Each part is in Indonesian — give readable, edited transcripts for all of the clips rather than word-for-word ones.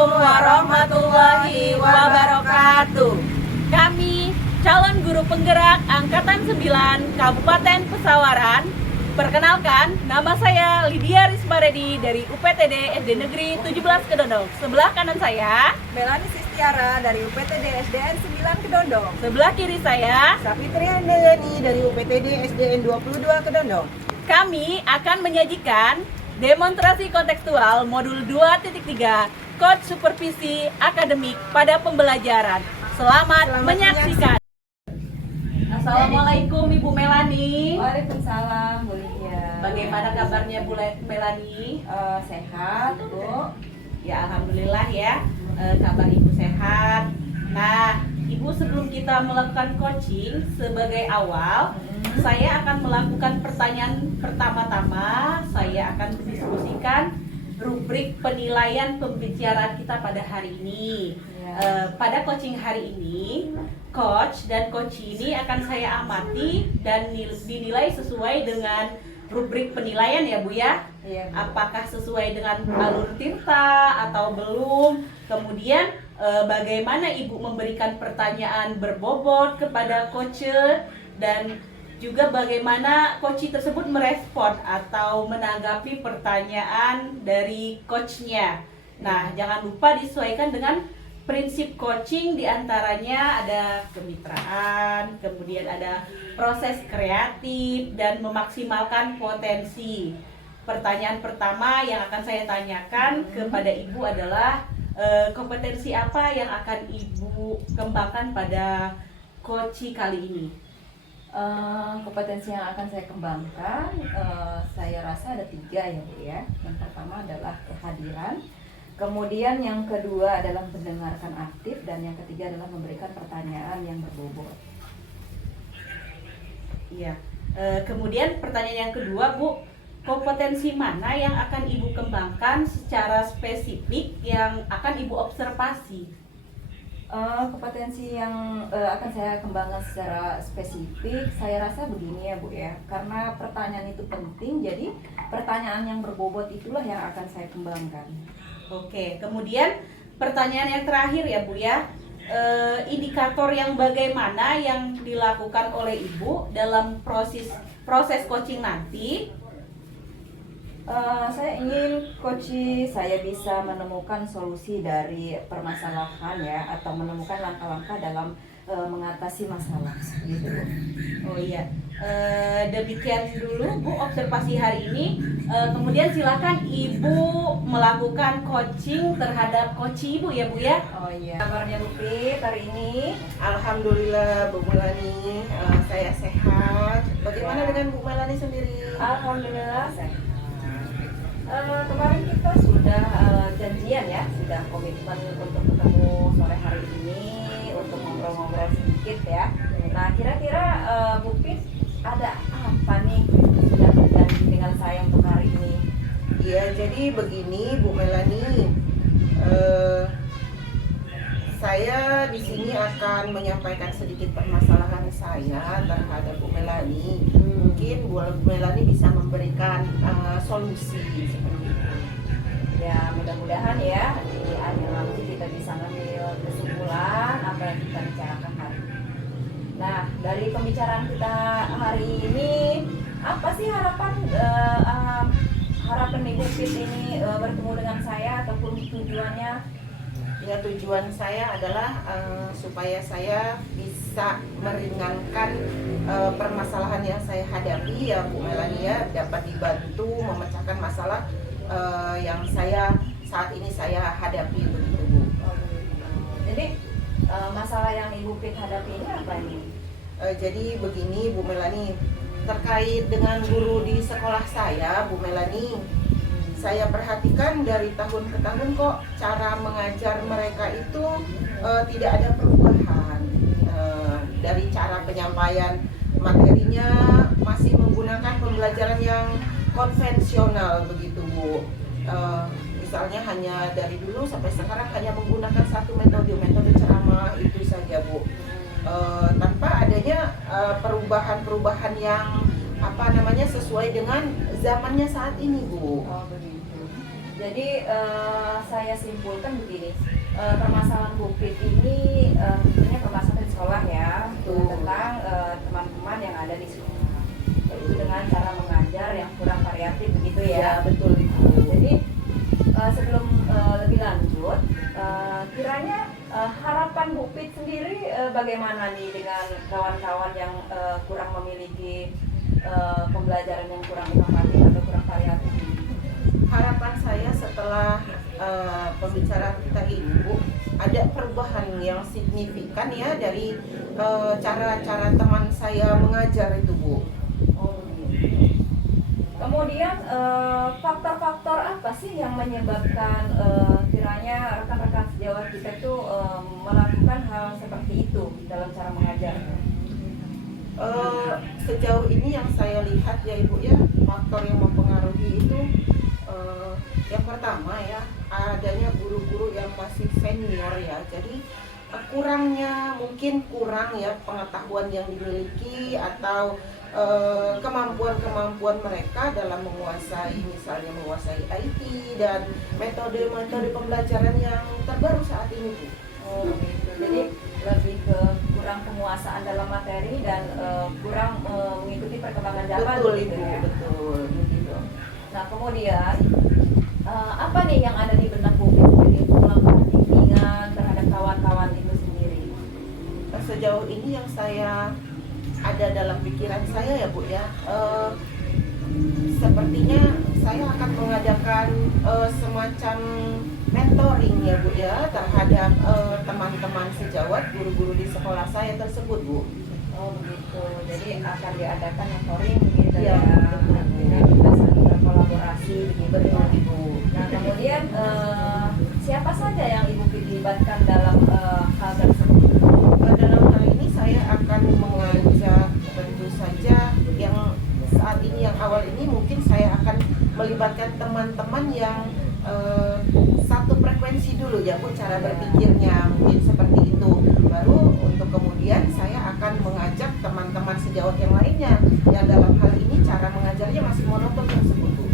Assalamualaikum warahmatullahi wabarakatuh. Kami calon guru penggerak Angkatan 9 Kabupaten Pesawaran. Perkenalkan, nama saya Lydia Rismaredi dari UPTD SD Negeri 17 Kedondong. Sebelah kanan saya Melani Sistiara dari UPTD SDN 9 Kedondong. sebelah kiri saya. Sapitri Handayani dari UPTD SDN 22 Kedondong. Kami akan menyajikan demonstrasi kontekstual modul 2.3 Coach Supervisi Akademik pada Pembelajaran. Selamat menyaksikan. Assalamualaikum Ibu Melani. Waalaikumsalam Bu Lydia. Bagaimana kabarnya Bu Melani? Sehat Bu. Ya alhamdulillah ya, kabar Ibu sehat. Nah Ibu, sebelum kita melakukan coaching sebagai awal, saya akan melakukan pertanyaan pertama-tama. Saya akan mendiskusikan rubrik penilaian pembicaraan kita pada hari ini. Pada coaching hari ini, coach dan coach ini akan saya amati dan dinilai sesuai dengan rubrik penilaian ya Bu ya. Iya, Bu. Apakah sesuai dengan alur tirta atau belum? Kemudian bagaimana Ibu memberikan pertanyaan berbobot kepada coach, dan juga bagaimana coach tersebut merespon atau menanggapi pertanyaan dari coachnya. Nah, jangan lupa disesuaikan dengan prinsip coaching, diantaranya ada kemitraan, kemudian ada proses kreatif, dan memaksimalkan potensi. Pertanyaan pertama yang akan saya tanyakan kepada Ibu adalah kompetensi apa yang akan Ibu kembangkan pada coaching kali ini? Kompetensi yang akan saya kembangkan, saya rasa ada 3 ya Bu ya. Yang pertama adalah kehadiran, kemudian yang kedua adalah mendengarkan aktif, dan yang ketiga adalah memberikan pertanyaan yang berbobot. Iya. Kemudian pertanyaan yang kedua Bu, kompetensi mana yang akan Ibu kembangkan secara spesifik yang akan Ibu observasi? Kompetensi yang akan saya kembangkan secara spesifik, saya rasa begini ya Bu ya. Karena pertanyaan itu penting, jadi pertanyaan yang berbobot itulah yang akan saya kembangkan. Oke, kemudian pertanyaan yang terakhir ya Bu ya, indikator yang bagaimana yang dilakukan oleh Ibu dalam proses coaching nanti? Saya ingin coach saya bisa menemukan solusi dari permasalahan ya, atau menemukan langkah-langkah dalam mengatasi masalah gitu. Oh iya, demikian dulu Bu observasi hari ini. Kemudian silakan Ibu melakukan coaching terhadap coach Ibu ya Bu ya. Oh iya. Kabarnya Bu Pit hari ini? Alhamdulillah Bu Melani, saya sehat. Bagaimana dengan Bu Melani sendiri? Alhamdulillah sehat. Kemarin kita sudah janjian ya, sudah komitmen untuk ketemu sore hari ini untuk ngobrol-ngobrol sedikit ya. Nah kira-kira Bu Pit ada apa nih sudah berjanji dengan saya untuk hari ini? Ya, jadi begini Bu Melani, saya di sini akan menyampaikan sedikit permasalahan saya terhadap Bu Melani. Mungkin Bu Melani bisa memberikan solusi seperti itu. Ya mudah-mudahan ya di akhir nanti kita bisa ngambil kesimpulan apa yang kita bicarakan hari ini. Nah dari pembicaraan kita hari ini, apa sih harapan Ibu Pit ini bertemu dengan saya, ataupun tujuannya? Ya, tujuan saya adalah supaya saya bisa meringankan permasalahan yang saya hadapi ya Bu Melani ya, dapat dibantu memecahkan masalah yang saat ini saya hadapi begitu Bu. Jadi masalah yang Ibu Pit hadapi ini apa ini? Jadi begini Bu Melani, terkait dengan guru di sekolah saya Bu Melani, saya perhatikan dari tahun ke tahun kok cara mengajar mereka itu tidak ada perubahan. Dari cara penyampaian materinya masih menggunakan pembelajaran yang konvensional begitu Bu. Misalnya hanya dari dulu sampai sekarang hanya menggunakan satu metode ceramah itu saja Bu. Tanpa adanya perubahan-perubahan yang sesuai dengan zamannya saat ini Bu. Oh begitu. Jadi saya simpulkan begini, permasalahan Bukit ini tentunya permasalahan di sekolah ya, tentang teman-teman yang ada di sekolah, yaitu dengan cara mengajar yang kurang variatif begitu ya. Ya, betul Ibu. Jadi sebelum lebih lanjut, kiranya harapan Bukit sendiri bagaimana nih dengan kawan-kawan yang kurang memiliki pembelajaran yang kurang inovatif atau kurang variatif? Harapan saya setelah pembicaraan kita ini, Bu, ada perubahan yang signifikan ya dari cara-cara teman saya mengajar itu, Bu. Oh, gitu. Kemudian faktor-faktor apa sih yang menyebabkan kiranya rekan-rekan sejawat kita itu melakukan hal seperti itu dalam cara mengajar? Sejauh ini yang saya lihat ya Ibu ya, faktor yang mempengaruhi itu yang pertama ya, adanya guru-guru yang masih senior ya, jadi mungkin kurang ya pengetahuan yang dimiliki atau kemampuan mereka dalam misalnya menguasai IT dan metode-metode pembelajaran yang terbaru saat ini, Bu. Oh gitu. Jadi lebih ke kurang penguasaan dalam materi dan kurang mengikuti perkembangan zaman. Betul gitu Ibu, ya. betul. Begitu. Nah kemudian apa nih yang ada di benak Bukit sendiri untuk melakukan bimbingan terhadap kawan-kawan itu sendiri? Sejauh ini yang saya ada dalam pikiran saya ya Bu ya, sepertinya saya akan mengadakan semacam mentoring ya Bu ya terhadap teman-teman sejawat guru-guru di sekolah saya tersebut, Bu. Oh begitu. Jadi akan diadakan mentoring begitu Ya, ya. betul. Artinya kita saling berkolaborasi begitu. Betul Ibu. Nah kemudian siapa saja yang Ibu libatkan dalam hal tersebut? Dalam hal ini saya akan mengajak tentu saja yang saat ini yang awal ini mungkin saya akan melibatkan teman-teman yang satu frekuensi dulu ya Bu, cara berpikirnya mungkin seperti itu. Baru untuk kemudian saya akan mengajak teman-teman sejawat yang lainnya yang dalam hal ini cara mengajarnya masih monoton tersebut, Bu.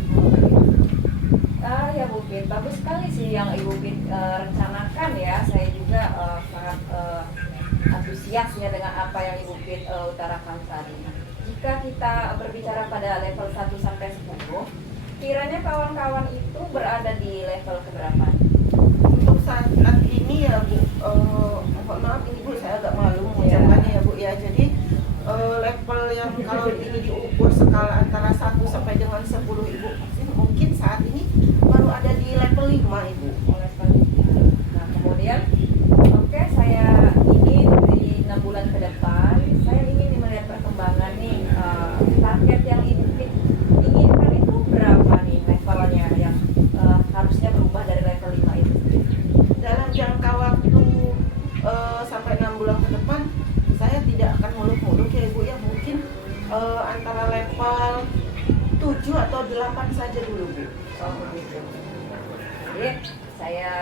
Ya Bukit, bagus sekali sih yang Ibu rencanakan ya. Saya juga sangat antusias ya dengan apa yang Ibu utarakan tadi. Jika kita berbicara pada level 1 sampai 10, kiranya kawan-kawan itu berada di level keberapa? Untuk saat ini ya Bu, mohon maaf ini Bu, saya agak malu mengucapkannya ya Bu ya. Jadi level yang kalau ini diukur skala antara 1 sampai dengan 10 Ibu, mungkin saat ini baru ada di level 5 Ibu. Level 5. Nah kemudian oke, saya ingin di 6 bulan ke depan saya ingin melihat perkembangan nih, target yang Ibu inginkan itu berapa nih levelnya yang harusnya berubah dari level 5 itu? Dalam jangka waktu sampai 6 bulan ke depan saya tidak akan muluk-muluk ya Ibu ya, mungkin antara level 7 atau 8 saja dulu Bu. Oh begitu. Jadi saya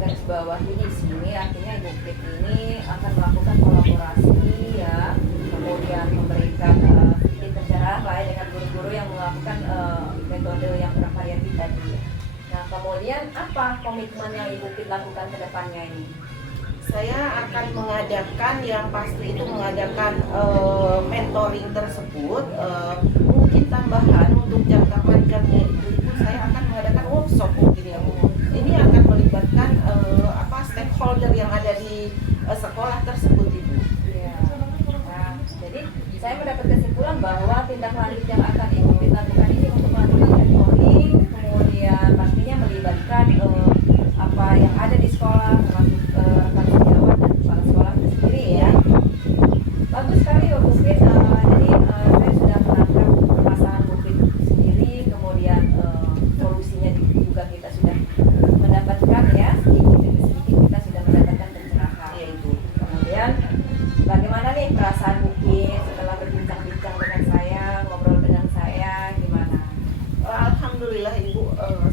garis bawahi di sini, artinya Ibu Pit ini akan melakukan kolaborasi ya, kemudian memberikan sedikit pencerahan lah ya dengan guru-guru yang melakukan metode yang kurang variatif tadi. Nah kemudian apa komitmen yang Ibu Pit lakukan ke depannya ini? Saya akan mengadakan yang pasti itu mengadakan mentoring tersebut, mungkin tambahan untuk jangka panjangnya itu saya akan mengadakan workshop mungkin ya Bu. Ini akan melibatkan stakeholder yang ada di sekolah tersebut Ibu. Ya. Nah, jadi saya mendapat kesimpulan bahwa tindak lanjut yang akan Ibu Pit lakukan ini untuk melakukan mentoring, kemudian pastinya melibatkan apa yang ada di sekolah, termasuk rekan sejawat dan kepala sekolah itu sendiri ya. Bagus sekali ya Bu Pit. Jadi saya sudah menangkap permasalahan Bu Pit sendiri, kemudian solusinya juga kita sudah mendapatkan ya, sedikit demi sedikit kita sudah mendapatkan pencerahan. Ya Ibu. Kemudian bagaimana nih perasaan Bu Pit setelah berbincang-bincang dengan saya, ngobrol dengan saya, gimana? Alhamdulillah Ibu,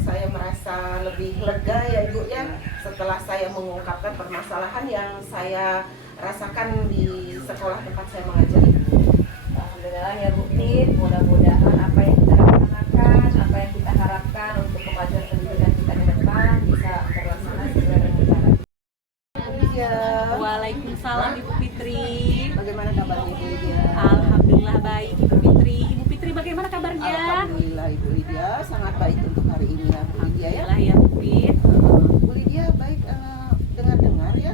saya merasa lebih lega ya Ibu ya setelah saya mengungkapkan permasalahan yang saya rasakan di sekolah tempat saya mengajar Ibu. Alhamdulillah ya Bu Pit, mudah-mudahan apa yang kita rencanakan, apa yang kita harapkan untuk kemajuan pendidikan bisa terlaksana sesuai rencana. Iya. Waalaikumsalam Ibu Fitri. Bagaimana kabarnya Ibu Lydia? Alhamdulillah baik Ibu Fitri. Ibu Fitri bagaimana kabarnya? Alhamdulillah Ibu Lydia sangat baik untuk hari ini ya Bu Lydia ya. Alhamdulillah ya Bu Fit. Bu Lydia baik, dengar-dengar ya.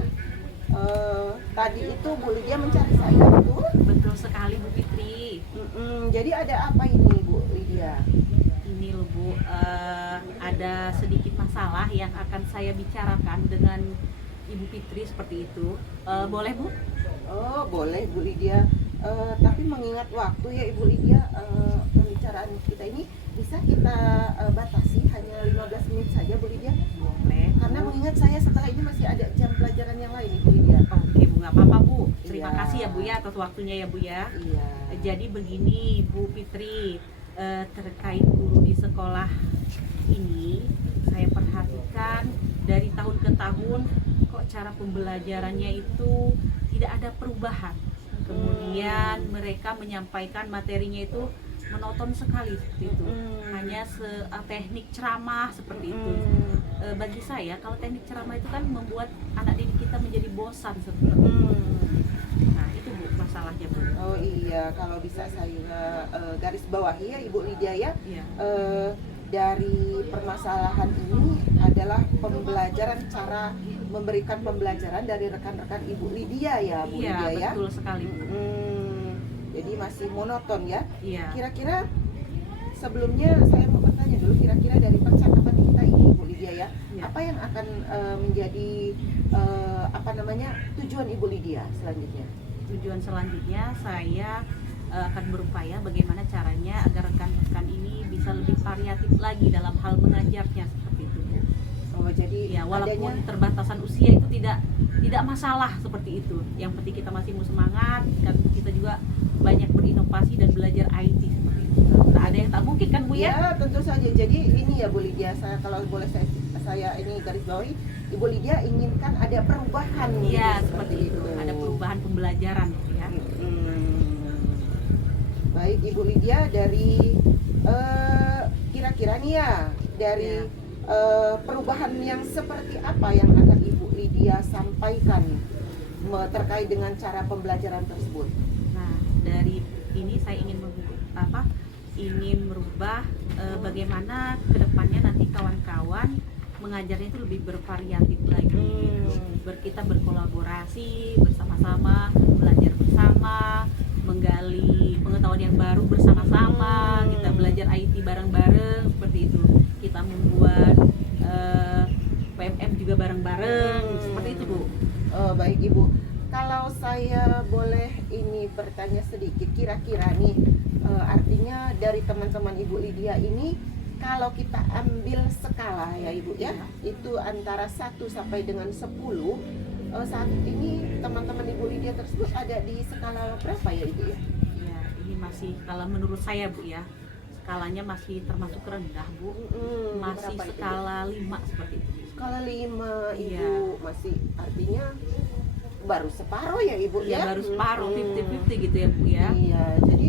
Tadi itu Bu Lydia mencari saya, betul? Betul sekali Bu Fitri. Jadi ada apa ini Bu Lydia? Ini loh Bu, ada sedikit masalah yang akan saya bicarakan dengan Ibu Fitri seperti itu. Boleh Bu? Oh boleh Bu Lydia. Tapi mengingat waktu ya Ibu Lydia, pembicaraan kita ini bisa kita batasi hanya 15 menit saja Bu Lydia. Boleh. Karena mengingat saya setelah ini masih ada jam pelajaran yang lain Ibu Lydia. Oke Bu, nggak apa-apa Bu. Terima Iya. kasih ya Bu ya atas waktunya ya Bu ya. Iya. Jadi begini Bu Fitri, terkait guru di sekolah ini, saya perhatikan dari tahun ke tahun kok cara pembelajarannya itu tidak ada perubahan. Kemudian mereka menyampaikan materinya itu monoton sekali seperti itu. Hanya teknik ceramah seperti itu. Bagi saya kalau teknik ceramah itu kan membuat anak didik kita menjadi bosan seperti itu. Nah itu Bu masalahnya Bu. Oh iya, kalau bisa saya garis bawahi ya Ibu Lydia ya. Iya. Dari permasalahan ini adalah cara memberikan pembelajaran dari rekan-rekan Ibu Lydia ya Bu Iya Lydia ya. betul sekali Bu. Jadi masih monoton ya. Iya. Kira-kira sebelumnya saya mau bertanya dulu, kira-kira dari percakapan kita ini Bu Lydia ya, Iya. apa yang akan menjadi tujuan Ibu Lydia selanjutnya? Tujuan selanjutnya saya akan berupaya bagaimana caranya agar rekan-rekan ini bisa lebih variatif lagi dalam hal mengajarnya seperti itu Bu. Oh jadi Ya walaupun adanya terbatasan usia itu tidak masalah seperti itu. Yang penting kita masih mau semangat, kan kita juga banyak berinovasi dan belajar IT seperti itu. Tak ada yang tak mungkin kan Bu ya? ya tentu saja. Jadi ini ya Bu Lydia, kalau boleh saya ini garis bawahi, Ibu Lydia inginkan ada perubahan. Iya gitu, seperti itu. Ada perubahan pembelajaran ya. Baik Ibu Lydia, dari kira-kira nih ya dari perubahan yang seperti apa yang akan Ibu Lydia sampaikan terkait dengan cara pembelajaran tersebut? Nah, dari ini saya ingin merubah bagaimana kedepannya nanti kawan-kawan mengajarnya itu lebih bervariatif lagi. Gitu. Kita berkolaborasi bersama-sama, belajar bersama, menggali pengetahuan yang baru bersama-sama, kita belajar IT bareng-bareng seperti itu. Kita membuat PMM juga bareng-bareng seperti itu Bu. Baik Ibu, kalau saya boleh ini bertanya sedikit, kira-kira nih artinya dari teman-teman Ibu Lydia ini, kalau kita ambil skala ya Ibu ya, itu antara 1 sampai dengan 10, saat ini teman-teman Ibu Lydia tersebut ada di skala berapa ya Ibu ya? Ya, ini masih kalau menurut saya Bu ya, skalanya masih termasuk rendah Bu. Masih Berapa itu, Bu? skala 5 seperti itu. Skala 5 Ibu, Iya. masih artinya baru separuh ya Ibu Ya, ya? baru separuh 50-50 gitu ya Bu ya. Iya, jadi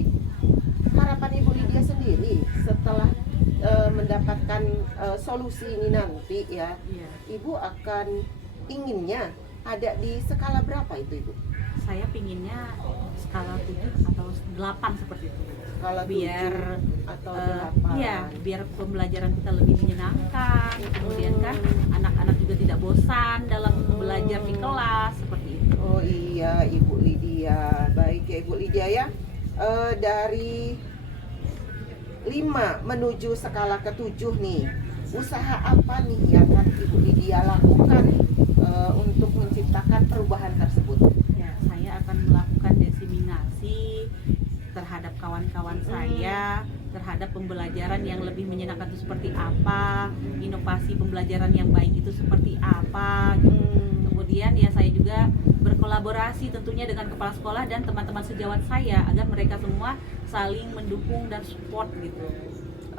harapan Ibu Lydia sendiri setelah mendapatkan solusi ini nanti ya, Iya. Ibu akan inginnya ada di skala berapa itu Ibu? Saya pinginnya skala 7 atau 8 seperti itu. Skala Biar 7 atau 8? iya, biar pembelajaran kita lebih menyenangkan. Kemudian kan anak-anak juga tidak bosan dalam belajar di kelas seperti itu. Oh iya Ibu Lydia, baik ya Ibu Lydia ya. Dari 5 menuju skala ke-7 nih, usaha apa nih yang akan Ibu Lydia lakukan untuk menciptakan perubahan tersebut? Ya, saya akan melakukan diseminasi terhadap kawan-kawan saya, terhadap pembelajaran yang lebih menyenangkan itu seperti apa, inovasi pembelajaran yang baik itu seperti apa gitu. Kemudian ya saya juga berkolaborasi tentunya dengan kepala sekolah dan teman-teman sejawat saya agar mereka semua saling mendukung dan support gitu.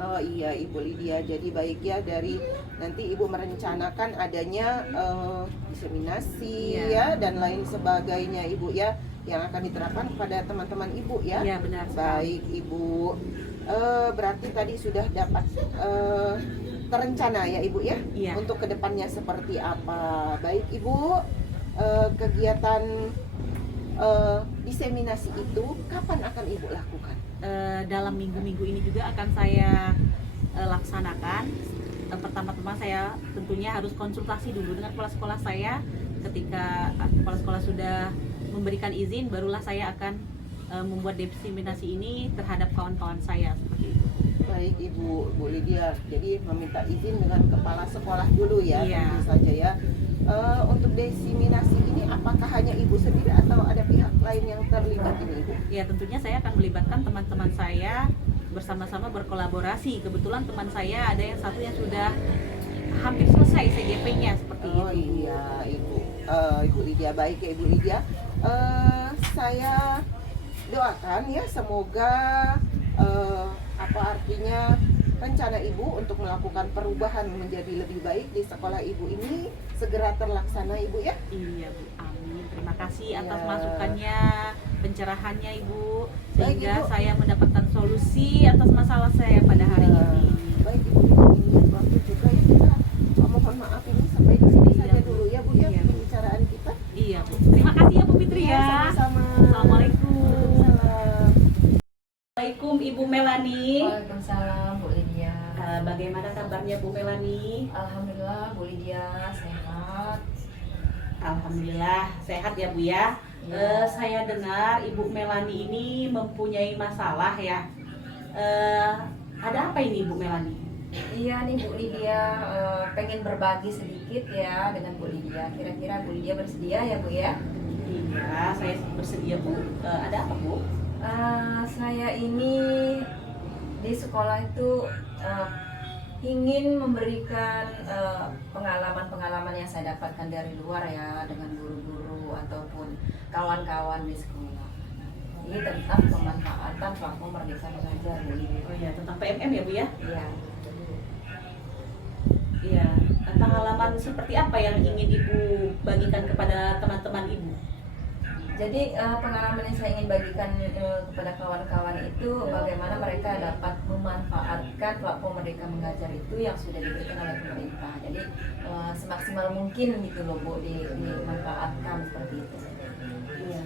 Oh iya Ibu Lydia, jadi baik ya, dari nanti Ibu merencanakan adanya diseminasi ya dan lain sebagainya Ibu ya, yang akan diterapkan kepada teman-teman Ibu ya. Ya benar sekali. Baik Ibu, berarti tadi sudah dapat terencana ya Ibu ya, Iya. untuk kedepannya seperti apa. Baik Ibu, kegiatan diseminasi itu kapan akan Ibu lakukan? Dalam minggu-minggu ini juga akan saya laksanakan. Pertama-tama saya tentunya harus konsultasi dulu dengan kepala sekolah saya. Ketika kepala sekolah sudah memberikan izin, barulah saya akan membuat diseminasi ini terhadap kawan-kawan saya seperti itu. Baik Ibu Lydia, jadi meminta izin dengan kepala sekolah dulu ya, Iya. tentu saja ya. Untuk diseminasi ini apakah hanya Ibu sendiri atau ada pihak lain yang terlibat ini Ibu? Ya, tentunya saya akan melibatkan teman-teman saya bersama-sama berkolaborasi. Kebetulan teman saya ada yang satu yang sudah hampir selesai CGP-nya seperti Oh itu. iya Ibu, Ibu Lydia, baik ya Ibu Lydia. Saya doakan ya semoga apa artinya rencana Ibu untuk melakukan perubahan menjadi lebih baik di sekolah Ibu ini segera terlaksana Ibu ya. Iya Bu, amin. Terima kasih atas Ya. masukannya, pencerahannya Ibu, Baik, sehingga Ibu. saya mendapatkan solusi atas masalah saya pada hari Ya. ini. Baik Ibu, ini waktu juga ya kita mohon maaf ini sampai di sini Iya, saja Bu. dulu ya Bu ya Iya, Bu. pembicaraan kita. Iya Bu, terima kasih ya Bu Fitri ya. Sama-sama. Assalamualaikum. Waalaikumsalam. Assalamualaikum Ibu Melani. Waalaikumsalam Bu Lydia. Bagaimana kabarnya Bu Melani? Alhamdulillah Bu Lydia sehat. Alhamdulillah sehat ya Bu ya. Iya. Saya dengar Ibu Melani ini mempunyai masalah ya. Ada apa ini Bu Melani? Iya nih Bu Lydia, pengen berbagi sedikit ya dengan Bu Lydia. Kira-kira Bu Lydia bersedia ya Bu ya? Iya, saya bersedia Bu. Ada apa Bu? Saya ini di sekolah itu ingin memberikan pengalaman-pengalaman yang saya dapatkan dari luar ya, dengan guru-guru ataupun kawan-kawan di sekolah. Ini tentang pemanfaatan platform Merdeka Mengajar Bu Lydia. Oh ya, tentang PMM ya Bu ya? Iya. Iya. Pengalaman seperti apa yang ingin Ibu bagikan kepada teman-teman Ibu? Jadi pengalaman yang saya ingin bagikan kepada kawan-kawan itu bagaimana mereka dapat memanfaatkan platform Merdeka Mengajar itu yang sudah diberikan oleh pemerintah. Jadi semaksimal mungkin gitu loh Bu dimanfaatkan seperti itu. Iya.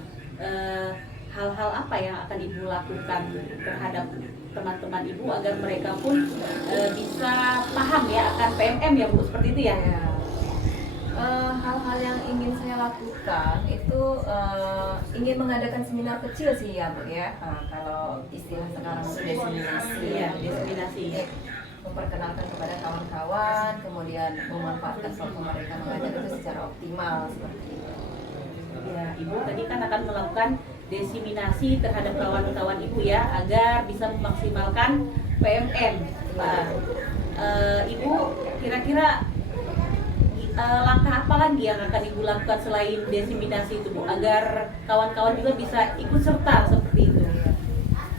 Hal-hal apa yang akan Ibu lakukan terhadap teman-teman Ibu agar mereka pun bisa paham ya akan PMM ya Bu, seperti itu ya? Ya. Hal-hal yang ingin saya lakukan itu ingin mengadakan seminar kecil sih ya Bu ya. Kalau istilah sekarang itu diseminasi. Iya, diseminasi. Memperkenalkan kepada kawan-kawan, kemudian memanfaatkan platform Merdeka Mengajar itu secara optimal seperti itu. Ya, Ibu tadi kan akan melakukan diseminasi terhadap kawan-kawan Ibu ya agar bisa memaksimalkan PMM. Ibu kira-kira langkah apa lagi yang akan Ibu lakukan selain diseminasi itu Bu agar kawan-kawan juga bisa ikut serta seperti itu?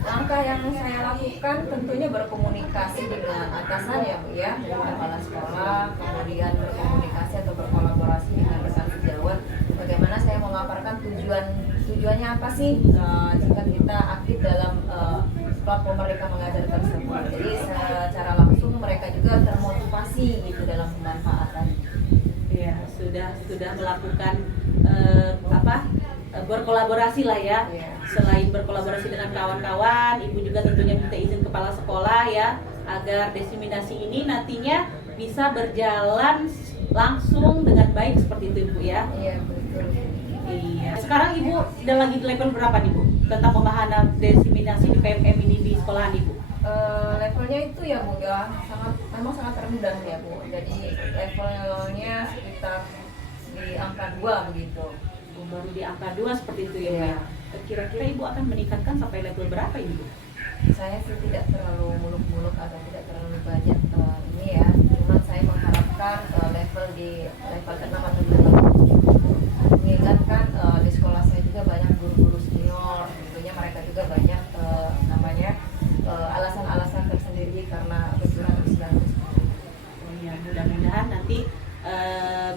Langkah yang saya lakukan tentunya berkomunikasi dengan atasan ya Bu ya, dengan kepala sekolah, kemudian berkomunikasi atau berkolaborasi dengan rekan sejawat. Bagaimana saya memaparkan tujuannya apa sih jika kita aktif dalam platform Merdeka Mengajar tersebut. Jadi secara langsung mereka juga termotivasi gitu dalam pemanfaatan. Ya, sudah melakukan berkolaborasi lah ya. Iya. Selain berkolaborasi dengan kawan-kawan, Ibu juga tentunya minta izin kepala sekolah ya agar diseminasi ini nantinya bisa berjalan langsung dengan baik seperti itu Ibu ya. Iya betul. Iya. Sekarang Ibu udah lagi di level berapa nih Bu tentang pemahaman diseminasi di PMM ini di sekolahan Ibu? Levelnya itu ya Bu ya memang sangat rendah ya Bu. Jadi levelnya sekitar di angka 2 begitu. Baru di angka 2 seperti itu ya Bu ya. Kira-kira Ibu akan meningkatkan sampai level berapa ini Bu? Saya sih tidak terlalu muluk-muluk atau tidak terlalu banyak ini ya. Cuma saya mengharapkan level di level ke-6 atau di level 7. Mengingatkan di sekolah saya juga banyak guru-guru senior. Tentunya mereka juga banyak alasan-alasan tersendiri karena kesulitan usia. Oh iya, mudah-mudahan nanti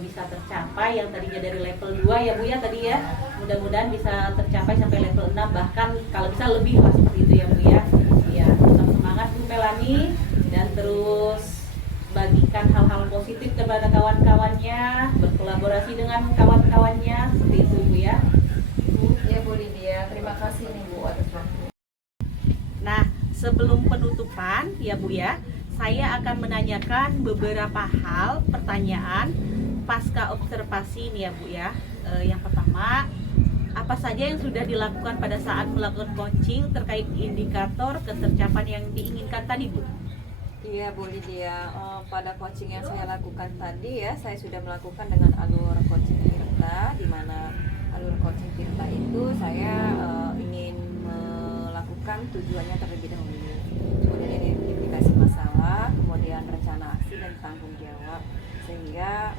bisa tercapai yang tadinya dari level 2 ya Bu ya tadi ya. Mudah-mudahan bisa tercapai sampai level 6 bahkan kalau bisa lebih lah seperti itu ya Bu ya. Ya, tetap semangat Bu Melani dan terus bagikan hal-hal positif kepada kawan-kawannya, berkolaborasi dengan kawan-kawannya, seperti itu Bu ya. Ya Bu Lydia, terima kasih nih Bu atas waktu. Nah, sebelum penutupan ya Bu ya, saya akan menanyakan beberapa hal pertanyaan pasca observasi nih ya Bu ya. Yang pertama, apa saja yang sudah dilakukan pada saat melakukan coaching terkait indikator ketercapaian yang diinginkan tadi Bu? Iya Bu Lydia, pada coaching yang saya lakukan tadi ya, saya sudah melakukan dengan alur coaching Tirta, di mana alur coaching Tirta itu saya ingin melakukan tujuannya terlebih dahulu, kemudian identifikasi masalah, kemudian rencana aksi dan tanggung jawab, sehingga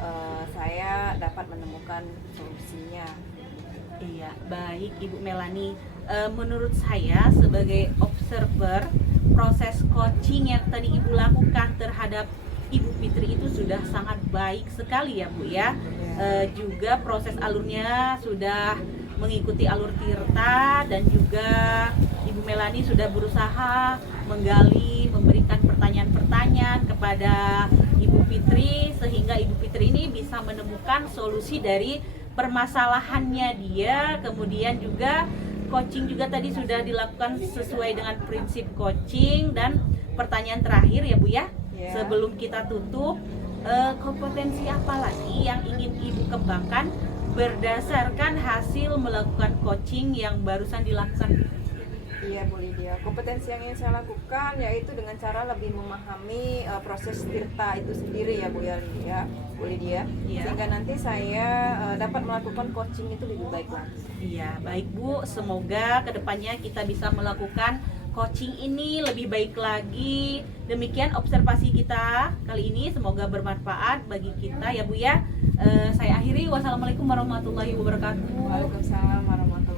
saya dapat menemukan solusinya. Iya, baik Ibu Melani. Menurut saya sebagai observer, proses coaching yang tadi Ibu lakukan terhadap Ibu Fitri itu sudah sangat baik sekali ya Bu ya. Juga proses alurnya sudah mengikuti alur Tirta, dan juga Ibu Melani sudah berusaha menggali, memberikan pertanyaan-pertanyaan kepada Ibu Fitri, sehingga Ibu Fitri ini bisa menemukan solusi dari permasalahannya dia. Kemudian juga coaching juga tadi sudah dilakukan sesuai dengan prinsip coaching. Dan pertanyaan terakhir ya Bu ya, sebelum kita tutup, kompetensi apa lagi yang ingin Ibu kembangkan berdasarkan hasil melakukan coaching yang barusan dilakukan? Iya Bu Lydia, kompetensi yang ingin saya lakukan yaitu dengan cara lebih memahami proses Tirta itu sendiri ya Bu Lydia, Iya. sehingga nanti saya dapat melakukan coaching itu lebih baik lagi. Iya, baik Bu, semoga kedepannya kita bisa melakukan coaching ini lebih baik lagi. Demikian observasi kita kali ini, semoga bermanfaat bagi kita ya Bu ya. Saya akhiri, wassalamualaikum warahmatullahi wabarakatuh. Waalaikumsalam warahmatullahi wabarakatuh.